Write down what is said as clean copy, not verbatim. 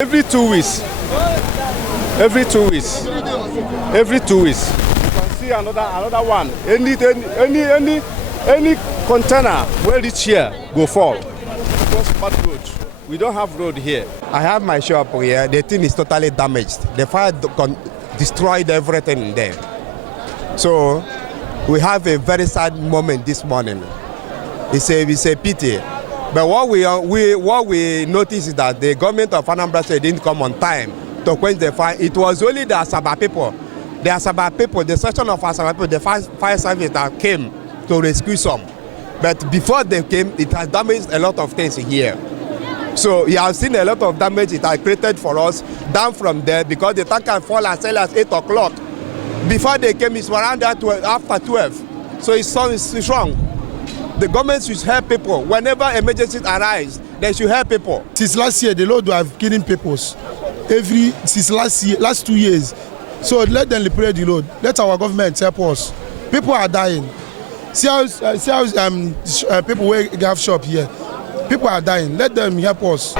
Every 2 weeks, every 2 weeks, every 2 weeks, you can see another one. Any container where reach here go fall. Because bad road. We don't have road here. I have my shop here. The thing is totally damaged. The fire destroyed everything in there. So we have a very sad moment this morning. It's a pity. But what we notice is that the government of Anambra State didn't come on time to quench the fire. It was only the Asaba people, the section of Asaba people, the fire service that came to rescue some. But before they came, it has damaged a lot of things here. So you have seen a lot of damage it has created for us down from there because the tank can fall as early as 8 o'clock. Before they came, it's around after 12. So it's strong. The government should help people. Whenever emergencies arise, they should help people. Since last year, the Lord have killing people. Since last 2 years. So let them liberate the Lord. Let our government help us. People are dying. See how people who have shop here. People are dying. Let them help us.